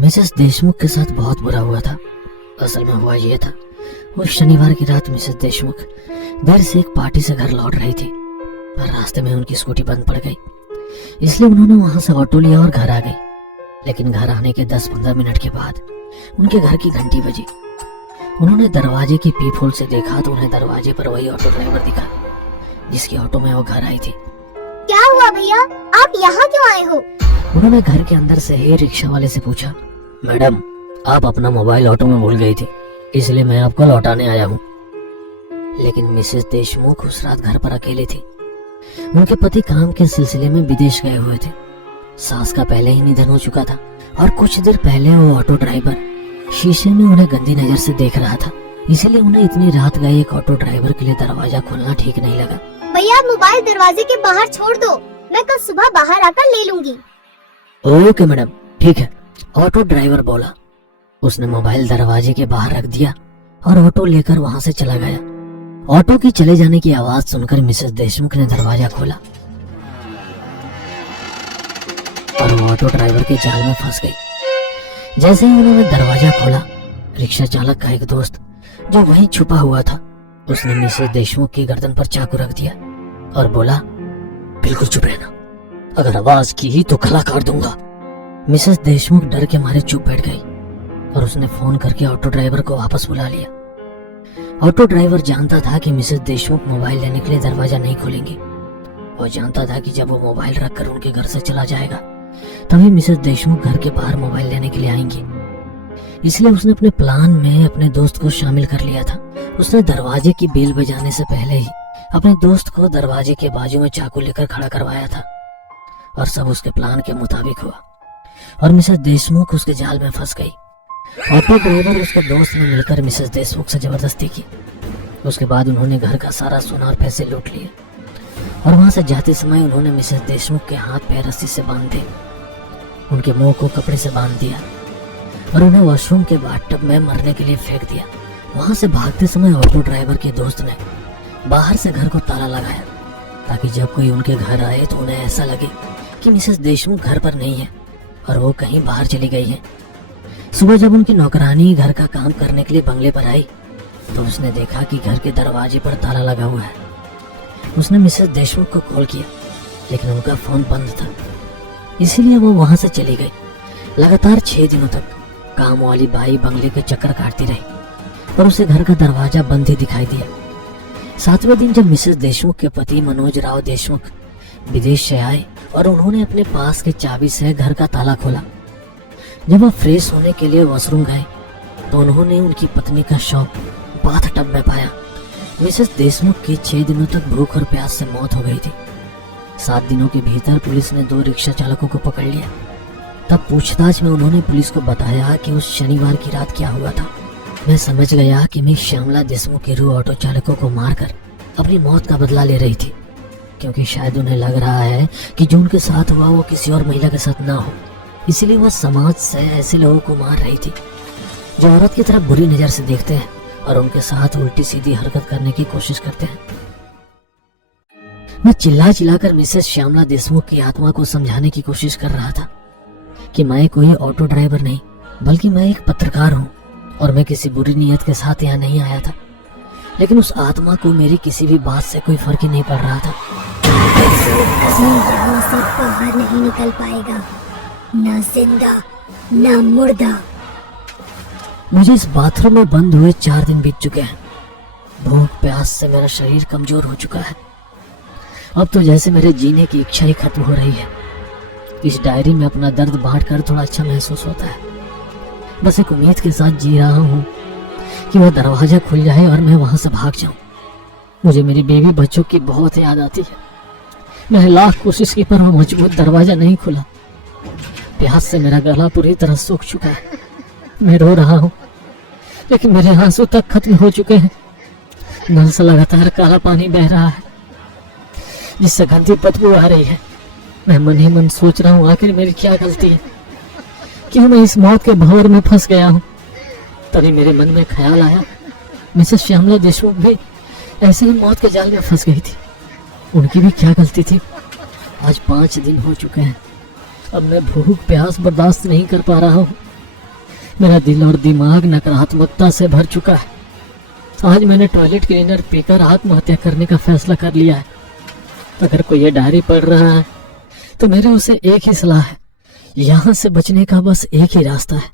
Mrs Deshmukh के साथ बहुत बुरा हुआ था। असल में हुआ ये था, वो शनिवार की रात मिसेस देशमुख देर से एक पार्टी से घर लौट रही थी, पर रास्ते में उनकी स्कूटी बंद पड़ गई। इसलिए उन्होंने वहां से ऑटो लिया और घर आ गई। लेकिन घर आने के 10-15 मिनट के बाद उनके घर की घंटी बजी। उन्होंने दरवाजे की पीप होल से देखा तो उन्हें दरवाजे पर वही ऑटो ड्राइवर दिखा जिसकी ऑटो में वो घर आई थी। क्या हुआ भैया, आप यहाँ क्यों आए हो? उन्होंने घर के अंदर से ही रिक्शा वाले से पूछा, मैडम आप अपना मोबाइल ऑटो में भूल गई थी, इसलिए मैं आपको लौटाने आया हूँ। लेकिन मिसेस देशमुख उस रात घर पर अकेली थी। उनके पति काम के सिलसिले में विदेश गए हुए थे। सास का पहले ही निधन हो चुका था और कुछ देर पहले वो ऑटो ड्राइवर शीशे में उन्हें गंदी नजर से देख रहा था। इसीलिए उन्हें इतनी रात गए एक ऑटो ड्राइवर के लिए दरवाजा खोलना ठीक नहीं लगा। भैया मोबाइल दरवाजे के बाहर छोड़ दो, मैं कल सुबह बाहर आकर ले लूंगी। ओके मैडम, ठीक है, ऑटो ड्राइवर बोला। उसने मोबाइल दरवाजे के बाहर रख दिया और ऑटो लेकर वहां से चला गया। ऑटो की चले जाने की आवाज सुनकर मिसेस देशमुख ने दरवाजा खोला और वो ऑटो ड्राइवर के जाल में फंस गई। जैसे ही उन्होंने दरवाजा खोला, रिक्शा चालक का एक दोस्त जो वहीं छुपा हुआ था, उसने मिसेस देशमुख की गर्दन पर चाकू रख दिया और बोला, बिल्कुल चुप रहना, अगर आवाज की तो गला काट दूंगा। मिसेस देशमुख डर के मारे चुप बैठ गई और उसने फोन करके ऑटो ड्राइवर को वापस बुला लिया। ऑटो ड्राइवर जानता था कि मिसेस देशमुख मोबाइल लेने के लिए दरवाजा नहीं खोलेंगी। वो जानता था कि जब वो मोबाइल रखकर उनके घर से चला जाएगा तभी मिसेस देशमुख घर के बाहर मोबाइल लेने के लिए आएंगी। इसलिए उसने अपने प्लान में अपने दोस्त को शामिल कर लिया था। उसने दरवाजे की बेल बजाने से पहले ही अपने दोस्त को दरवाजे के बाजू में चाकू लेकर खड़ा करवाया था और सब उसके प्लान के मुताबिक हुआ और मिसेस देशमुख उसके जाल में फंस गई। ऑटो ड्राइवर और उसके दोस्त ने मिलकर मिसेस देशमुख से जबरदस्ती की। उसके बाद उन्होंने घर का सारा सोना और पैसे लूट लिए और वहां से जाते समय उन्होंने मिसेस देशमुख के हाथ पैर रस्सी से बांध दिए, उनके मुंह को कपड़े से बांध दिया और उन्हें वॉशरूम के बाथटब में मरने के लिए फेंक दिया। वहां से भागते समय ऑटो ड्राइवर के दोस्त ने बाहर से घर को ताला लगाया ताकि जब कोई उनके घर आए तो उन्हें ऐसा लगे कि मिसेस देशमुख घर पर नहीं है और वो कहीं बाहर चली गई है। सुबह जब उनकी नौकरानी घर का काम करने के लिए बंगले पर आई तो उसने देखा कि घर के दरवाजे पर ताला लगा हुआ है। उसने मिसेस देशमुख को कॉल किया लेकिन उनका फोन बंद था, इसीलिए वो वहां से चली गई। लगातार 6 दिनों तक काम वाली बाई बंगले के चक्कर काटती रही पर उसे घर का दरवाजा बंद ही दिखाई दिया। 7वें दिन जब मिसेस देशमुख के पति मनोज राव देशमुख विदेश से आए और उन्होंने अपने पास के चाबी से घर का ताला खोला, जब वह फ्रेश होने के लिए वॉशरूम गए तो उन्होंने उनकी पत्नी का शव बाथटब में पाया। मिसेस देशमुख की 6 दिनों तक भूख और प्यास से मौत हो गई थी। 7 दिनों के भीतर पुलिस ने 2 रिक्शा चालकों को पकड़ लिया। तब पूछताछ में उन्होंने पुलिस को बताया कि उस शनिवार की रात क्या हुआ था। मैं समझ गया कि मिस श्यामला देशमुख के ऑटो चालकों को मारकर अपनी मौत का बदला ले रही थी, क्योंकि शायद उन्हें लग रहा है कि जो उनके साथ हुआ वो किसी और महिला के साथ ना हो, इसलिए वह समाज से ऐसे लोगों को मार रही थी जो औरत की तरफ बुरी नजर से देखते हैं और उनके साथ उल्टी सीधी हरकत करने की कोशिश करते हैं। मैं चिल्ला चिल्लाकर मिसेस श्यामला देशमुख की आत्मा को समझाने की कोशिश कर रहा था कि मैं कोई ऑटो ड्राइवर नहीं बल्कि मैं एक पत्रकार हूँ और मैं किसी बुरी नीयत के साथ यहाँ नहीं आया था। लेकिन उस आत्मा को मेरी किसी भी बात से कोई फर्क ही नहीं पड़ रहा था। यहाँ से बाहर नहीं निकल पाएगा, ना जिंदा ना मुर्दा। मुझे इस बाथरूम में बंद हुए 4 दिन बीत चुके हैं। भूख प्यास से मेरा शरीर कमजोर हो चुका है। अब तो जैसे मेरे जीने की इच्छा ही खत्म हो रही है। इस डायरी में अपना दर्द बांटकर थोड़ा अच्छा महसूस होता है। बस एक उम्मीद के साथ जी रहा हूँ कि वह दरवाजा खुल जाए और मैं वहां से भाग जाऊं। मुझे मेरी बेबी बच्चों की बहुत याद आती है। मैंने लाख कोशिश की पर वह मजबूत दरवाजा नहीं खुला। प्यास से मेरा गला पूरी तरह सूख चुका है। मैं रो रहा हूँ लेकिन मेरे आंसू तक खत्म हो चुके हैं। नल से लगातार काला पानी बह रहा है जिससे गंदी बदबू आ रही है। मैं मन ही मन सोच रहा हूँ आखिर मेरी क्या गलती है, क्यों मैं इस मौत के भंवर में फंस गया हूँ। तभी मेरे मन में ख्याल आया, मिसेस श्यामला देशमुख भी ऐसे ही मौत के जाल में फंस गई थी। उनकी भी क्या गलती थी। आज 5 दिन हो चुके हैं अब मैं भूख प्यास बर्दाश्त नहीं कर पा रहा हूँ। मेरा दिल और दिमाग नकारात्मकता से भर चुका है। आज मैंने टॉयलेट क्लीनर पीकर आत्महत्या करने का फैसला कर लिया है। अगर कोई ये डायरी पढ़ रहा है तो मेरे उसे एक ही सलाह है, यहाँ से बचने का बस एक ही रास्ता है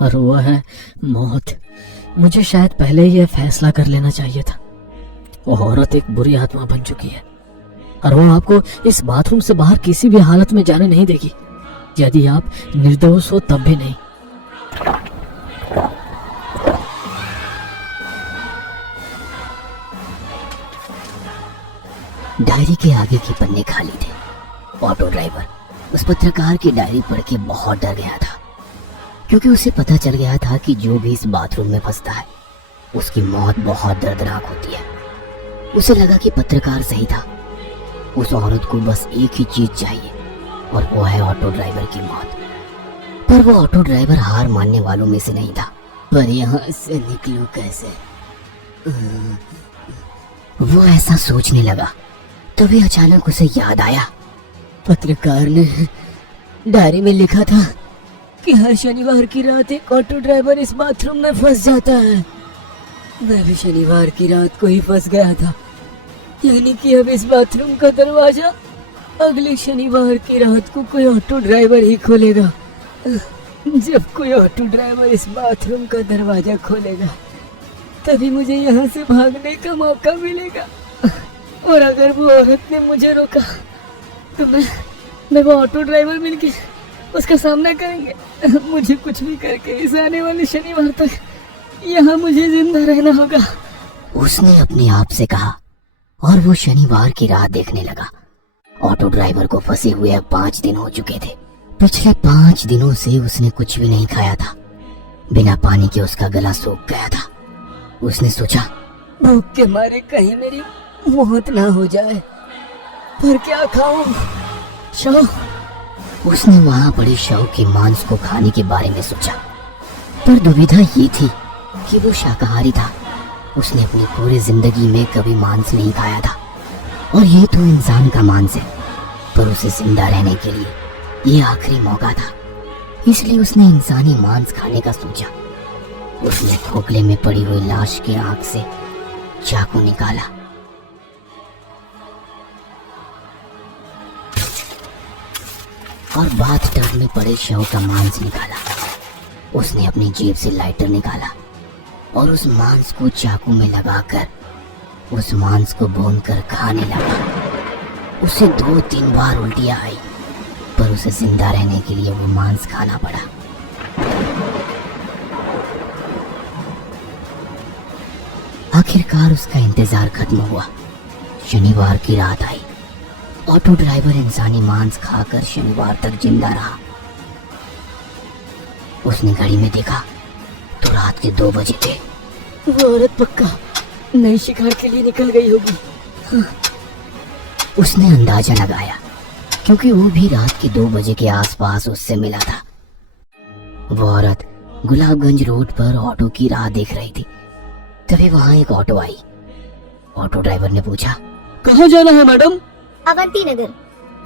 और वह है मौत। मुझे शायद पहले ही यह फैसला कर लेना चाहिए था। वो औरत एक बुरी आत्मा बन चुकी है और वो आपको इस बाथरूम से बाहर किसी भी हालत में जाने नहीं देगी, यदि आप निर्दोष हो तब भी नहीं। डायरी के आगे के पन्ने खाली थे। ऑटो ड्राइवर उस पत्रकार की डायरी पढ़ के बहुत डर गया था, क्योंकि उसे पता चल गया था कि जो भी इस बाथरूम में फंसता है उसकी मौत बहुत दर्दनाक होती है। उसे लगा कि पत्रकार सही था, उस औरत को बस एक ही चीज चाहिए और वो है ऑटो ड्राइवर की मौत। पर वो ऑटो ड्राइवर हार मानने वालों में से नहीं था। पर यहाँ से निकलूं कैसे? वो ऐसा सोचने लगा, तभी अचानक उसे याद आया, पत्रकार ने डायरी में लिखा था कि हर शनिवार की रात एक ऑटो ड्राइवर इस बाथरूम में फंस जाता है। मैं भी शनिवार की रात को ही फंस गया था, यानी कि अब इस बाथरूम का दरवाजा अगले शनिवार की रात को कोई ऑटो ड्राइवर ही खोलेगा। जब कोई ऑटो ड्राइवर इस बाथरूम का दरवाजा खोलेगा तभी मुझे यहाँ से भागने का मौका मिलेगा। और अगर वो औरत ने मुझे रोका तो मैं वो ऑटो ड्राइवर मिलके उसका सामना करेंगे। मुझे कुछ भी करके इस आने वाले शनिवार तक यहाँ मुझे जिंदा रहना होगा, उसने अपने आप से कहा। और वो शनिवार की रात देखने लगा। ऑटो ड्राइवर को फंसे हुए अब 5 दिन हो चुके थे। पिछले 5 दिनों से उसने कुछ भी नहीं खाया था। बिना पानी के उसका गला सूख गया था। उसने सोचा, भूख के मारे कहीं मेरी मौत ना हो जाए, पर क्या खाऊं? शव। उसने वहां पड़े शव के मांस को खाने के बारे में सोचा, पर दुविधा ये थी कि वो शाकाहारी था। उसने अपनी पूरी जिंदगी में कभी मांस नहीं खाया था और ये तो इंसान का मांस है, पर उसे जिंदा रहने के लिए ये आखिरी मौका था। इसलिए उसने इंसानी मांस खाने का सोचा। उसने खोखले में पड़ी हुई लाश की आंख से चाकू निकाला और बाथ टब में पड़े शव का मांस निकाला। उसने अपनी जेब से लाइटर निकाला और उस मांस को चाकू में लगाकर उस मांस को भूनकर खाने लगा। उसे 2-3 बार उल्टियां आई, पर उसे जिंदा रहने के लिए वो मांस खाना पड़ा। आखिरकार उसका इंतजार खत्म हुआ। शनिवार की रात आई। ऑटो ड्राइवर इंसानी मांस खाकर शनिवार तक जिंदा रहा। उसने घड़ी में देखा तो रात के 2 बजे थे। वो औरत पक्का नई शिकार के लिए निकल गई होगी। उसने अंदाजा लगाया, क्योंकि वो भी रात के 2 बजे के आसपास उससे मिला था। वो औरत गुलाबगंज रोड पर ऑटो की राह देख रही थी। तभी वहां एक ऑटो आई। ऑटो ड्राइवर ने पूछा, कहाँ जाना है मैडम? अवंती नगर।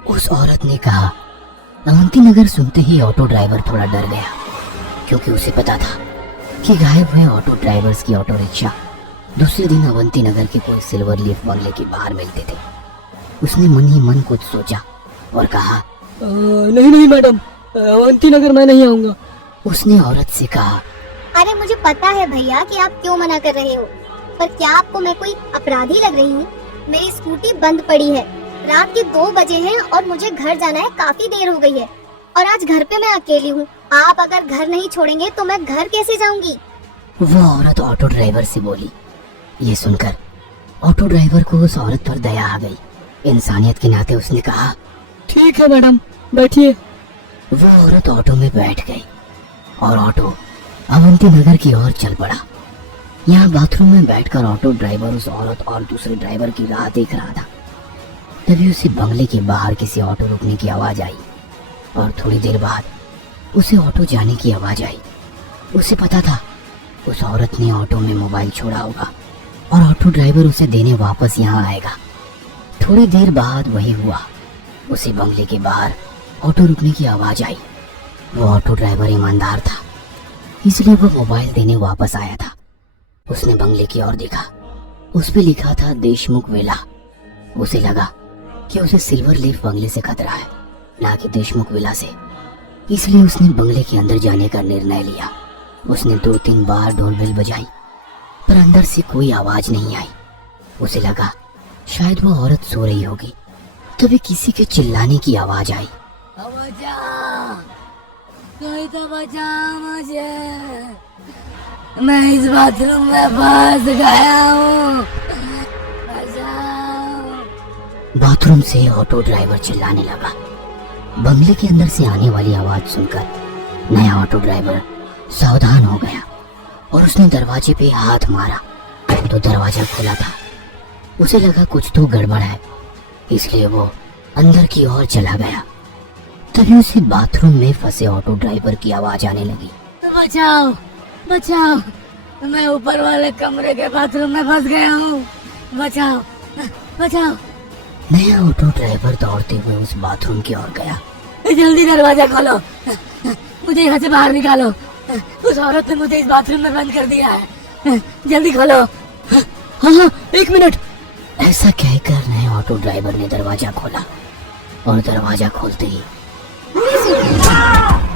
उस औरत ने कहा। अवंती नगर सुनते ही ऑटो ड्राइवर थोड़ा डर गया, क्योंकि उसे पता था कि गायब हुए ऑटो ड्राइवर्स की ऑटो रिक्शा दूसरे दिन अवंती नगर के कोई सिल्वर लीफ बंगले के बाहर मिलते थे। उसने मन ही मन कुछ सोचा और कहा, नहीं मैडम, अवंती नगर मैं नहीं आऊंगा। उसने औरत से कहा, अरे मुझे पता है भैया कि आप क्यों मना कर रहे हो, पर क्या आपको मैं कोई अपराधी लग रही हूँ? मेरी स्कूटी बंद पड़ी है, रात के 2 बजे हैं और मुझे घर जाना है, काफी देर हो गई है और आज घर पे मैं अकेली हूँ। आप अगर घर नहीं छोड़ेंगे तो मैं घर कैसे जाऊंगी? वो औरत ऑटो ड्राइवर से बोली। ये सुनकर ऑटो ड्राइवर को उस औरत पर दया आ गई। इंसानियत के नाते उसने कहा, ठीक है मैडम, बैठिए। वो औरत ऑटो में बैठ गई और ऑटो अवंती नगर की ओर चल पड़ा। यहाँ बाथरूम में बैठकर ऑटो ड्राइवर उस औरत और दूसरे ड्राइवर की राह देख रहा था। तभी उसे बंगले के बाहर किसी ऑटो रुकने की आवाज आई और थोड़ी देर बाद उसे ऑटो जाने की आवाज आई। उसे पता था उस औरत ने ऑटो में मोबाइल छोड़ा होगा और ऑटो ड्राइवर उसे देने वापस यहाँ आएगा। थोड़ी देर बाद वही हुआ। उसे बंगले के बाहर ऑटो रुकने की आवाज आई। वो ऑटो ड्राइवर ईमानदार था, इसलिए वो मोबाइल देने वापस आया था। उसने बंगले की ओर देखा, उस पे लिखा था देशमुख विला। उसे लगा कि उसे सिल्वर लीफ बंगले से खतरा है, ना कि देशमुख विला से। इसलिए उसने बंगले के अंदर जाने का निर्णय लिया। उसने 2-3 बार डोरबेल बजाई, पर अंदर से कोई आवाज नहीं आई। उसे लगा शायद वो औरत सो रही होगी। तभी किसी के चिल्लाने की आवाज आई। कोई तो बचाओ मुझे, मैं इस बाथरूम में फंस गया हूँ, बचाओ। बाथरूम से ऑटो ड्राइवर चिल्लाने लगा। बंगले के अंदर से आने वाली आवाज सुनकर नया ऑटो ड्राइवर सावधान हो गया और उसने दरवाजे पे हाथ मारा तो दरवाजा खुला था। उसे लगा कुछ तो गड़बड़ है, इसलिए वो अंदर की ओर चला गया। तभी उसे बाथरूम में फंसे ऑटो ड्राइवर की आवाज आने लगी। बचाओ बचाओ, मैं ऊपर वाले कमरे के बाथरूम में फंस गया हूँ, बचाओ बचाओ। नया ऑटो ड्राइवर दौड़ते हुए उस बाथरूम की ओर गया। जल्दी दरवाजा खोलो, मुझे यहाँ से बाहर निकालो, उस औरत ने मुझे इस बाथरूम में बंद कर दिया है, जल्दी खोलो। हाँ 1 मिनट। ऐसा कहकर नए ऑटो ड्राइवर ने दरवाजा खोला और दरवाजा खोलते ही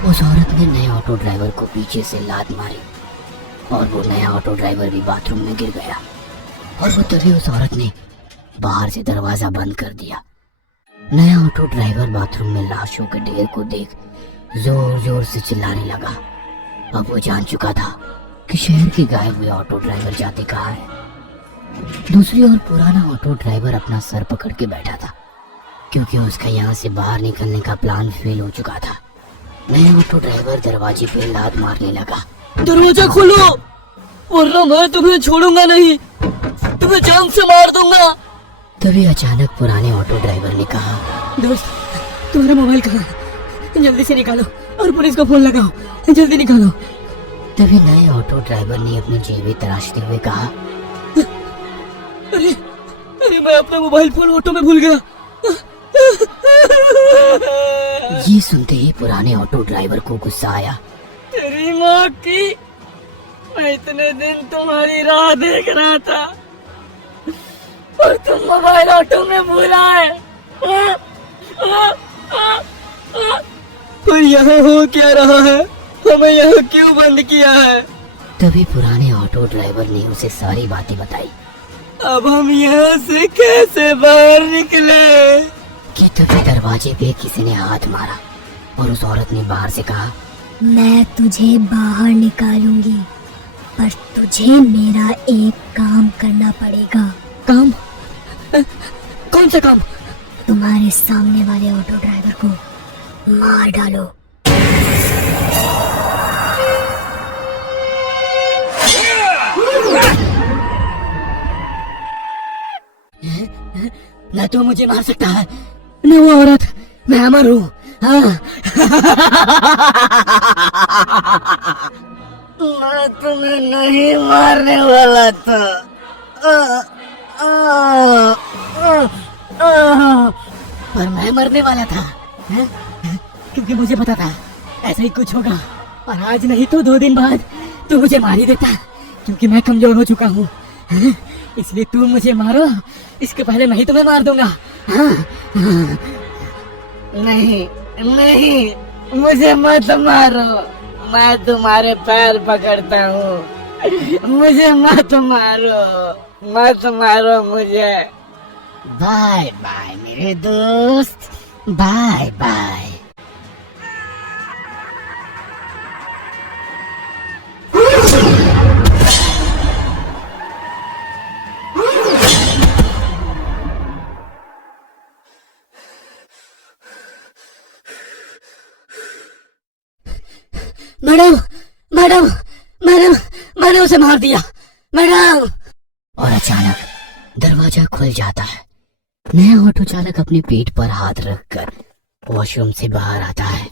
उस औरत ने नए ऑटो ड्राइवर को पीछे से लात मारी और वो नया ऑटो ड्राइवर भी बाथरूम में गिर गया। और वो तभी उस औरत ने बाहर से दरवाजा बंद कर दिया। नया ऑटो ड्राइवर बाथरूम में लाशों के ढेर को देख जोर जोर से चिल्लाने लगा। अब वो जान चुका था कि शहर के गायब हुए ऑटो ड्राइवर जाते कहाँ है। दूसरी ओर पुराना ऑटो ड्राइवर अपना सर पकड़ के बैठा था, क्योंकि उसका यहाँ से बाहर निकलने का प्लान फेल हो चुका था। नया ऑटो ड्राइवर दरवाजे पे लात मारने लगा। दरवाजा खोलो वरना मैं तुम्हें छोड़ूंगा नहीं, तुम्हें जान से मार दूंगा। तभी अचानक पुराने ऑटो ड्राइवर ने कहा, दोस्त तुम्हारा मोबाइल कहाँ है, जल्दी से निकालो और पुलिस को फोन लगाओ, जल्दी निकालो। तभी नए ऑटो ड्राइवर ने अपनी जेबें तराशते हुए कहा, अरे अरे मैं अपना मोबाइल फोन ऑटो में भूल गया। ये सुनते ही पुराने ऑटो ड्राइवर को गुस्सा आया। तेरी माँ की, मैं इतने दिन तुम्हारी राह देख रहा था और तुम मोबाइल ऑटो में भूला है। पर यहाँ हो क्या रहा है, हमें यहाँ क्यों बंद किया है? तभी पुराने ऑटो ड्राइवर ने उसे सारी बातें बताई। अब हम यहाँ से कैसे बाहर निकले? कि तभी दरवाजे पे किसी ने हाथ मारा और उस औरत ने बाहर से कहा, मैं तुझे बाहर निकालूंगी, पर तुझे मेरा एक काम करना पड़ेगा। काम? कौन सा काम? तुम्हारे सामने वाले ऑटो ड्राइवर को मार डालो। न तो मुझे मार सकता है न वो औरत, मैं अमर हूँ। हाँ। मैं तुम्हें नहीं मारने वाला था, पर मैं मरने वाला था, क्योंकि मुझे पता था ऐसा ही कुछ होगा। और आज नहीं तो 2 दिन बाद तू मुझे मार ही देता, क्योंकि मैं कमजोर हो चुका हूँ। इसलिए तुम मुझे मारो, इसके पहले मैं ही तुम्हें मार दूंगा। नहीं नहीं, मुझे मत मारो, मैं तुम्हारे पैर पकड़ता हूँ, मुझे मत मारो मुझे। बाय बाय मेरे दोस्त, bye bye. Madam madam madam, मैंने उसे मार दिया मैडम। और अचानक दरवाजा खुल जाता है। नया ऑटो चालक अपने पेट पर हाथ रखकर वॉशरूम से बाहर आता है।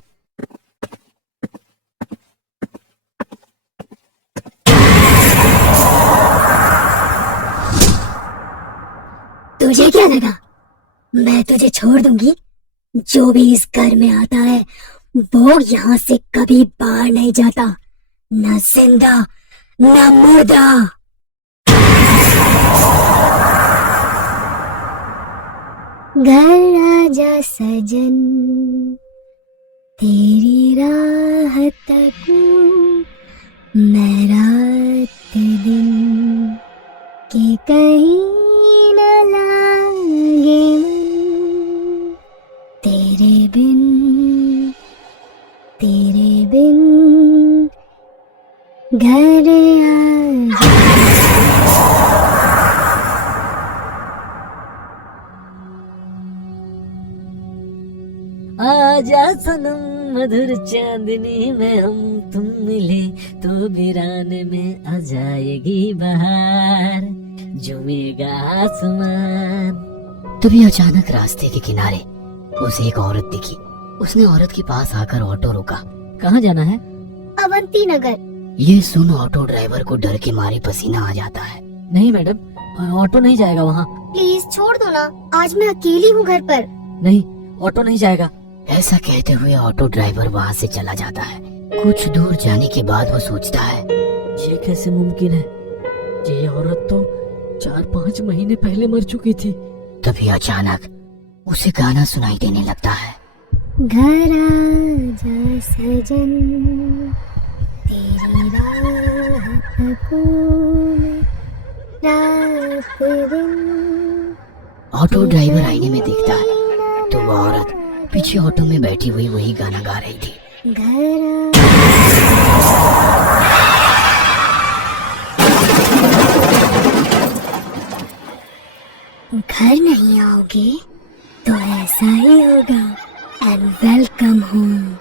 तुझे क्या लगा मैं तुझे छोड़ दूंगी? जो भी इस घर में आता है वो यहाँ से कभी बाहर नहीं जाता, न जिंदा न मुर्दा। घर आजा सजन, तेरी राह तकूं मैं रात दिन, कि कहीं न लागे मन, तेरे बिन घर आजा। आजा सनम मधुर चांदनी में हम तुम मिले तो वीराने में आ जाएगी बहार, झूमेगा आसमान। तभी अचानक रास्ते के किनारे उसे एक औरत दिखी। उसने औरत के पास आकर ऑटो रोका। कहाँ जाना है? अवंती नगर। ये सुन ऑटो ड्राइवर को डर के मारे पसीना आ जाता है। नहीं मैडम, ऑटो नहीं जाएगा वहाँ। प्लीज छोड़ दो ना, आज मैं अकेली हूँ घर पर। नहीं, ऑटो नहीं जाएगा। ऐसा कहते हुए ऑटो ड्राइवर वहाँ से चला जाता है। कुछ दूर जाने के बाद वो सोचता है, ये कैसे मुमकिन है? ये औरत तो 4-5 महीने पहले मर चुकी थी। तभी अचानक उसे गाना सुनाई देने लगता है। घर आजा सजन, तेरी राह तकूं मैं रात दिन। ऑटो ड्राइवर आईने में देखता है तो वो औरत पीछे ऑटो में बैठी हुई वही गाना गा रही थी। घर नहीं आओगे तो ऐसा ही होगा। And welcome home.